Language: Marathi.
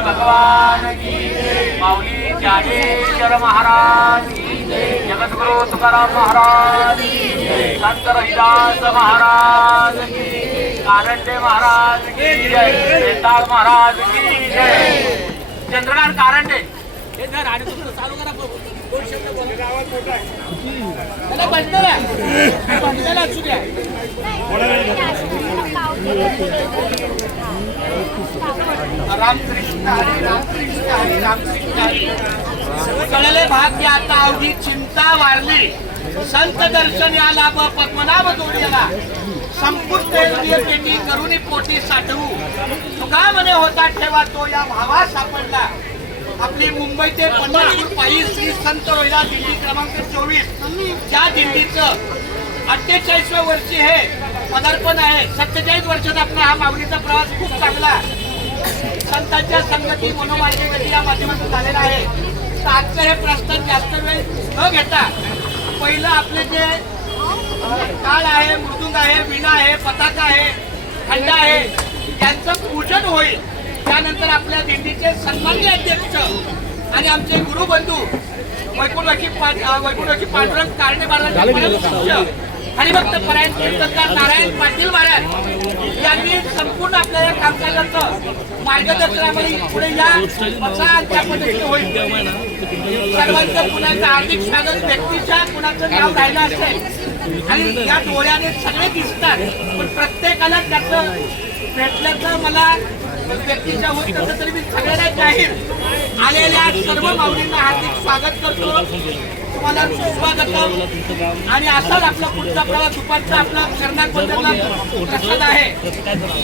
भगवान की माऊली ज्ञानेश्वर महाराज की जगद्गुरु तुकाराम महाराज की संत रविदास महाराज की कारंडे महाराज की जय बेताळ महाराज की जय चंद्रकांत कारंडे हे जर आणि तुमचं चालू करा दोन शब्द बोला गावात मोठा आहे त्याला बंदला असू द्या रामकृष्ण हरी रामकृष्ण हरी रामकृष्ण हरी कळले भाग्य आता अवघी चिंता वारली संत दर्शन या लाभ पद्मनाभ जोडीला संपूर्ण पेटी करुणी पोटी साठवू तुका म्हणे होता ठेवा तो या भावा सापडला आपली मुंबई ते पंढरपूर पायी श्री संत रोहिदास दिंडी क्रमांक 24 ज्या दिंडीचं 48व्या वर्षी हे पदार्पण आहे 47 वर्षात आपला हा माऊलीचा प्रवास खूप चांगला संतांच्या संगती मनोमार्गगती या माध्यमातून झालेला आहे तर आजचं हे प्रस्थान जास्त वेळ न घेता पहिलं आपले जे टाळ आहे मृदुंग आहे वीणा आहे पताका आहे खंडा आहे यांचं पूजन होईल त्यानंतर आपल्या दिंडीचे सन्माननीय अध्यक्ष आणि आमचे गुरुबंधू वैकुंठवासी पांडुरंग कारणे महाराज हरिभक्त परायण कीर्तनकार नारायण पाटील महाराज यांनी संपूर्ण आपल्या कामकाजाचं मार्गदर्शनामध्ये पुढे या त्या पद्धतीने होईल सर्वांचं पुन्हा हार्दिक स्वागत व्यक्तीच्या कुणाचं नाव राहिलं असेल आणि या डोळ्याने सगळे दिसतात पण प्रत्येकाला त्याचं भेटल्याचं मला व्यक्तीच्या होत कसं तरी मी सगळ्यांना जाहीर आलेल्या सर्व माऊलींना हार्दिक स्वागत करतो तुम्हाला सुस्वागतम आणि असाच आपला पुढचा प्रवास दुपारचा आपला शरणागत प्रसाद आहे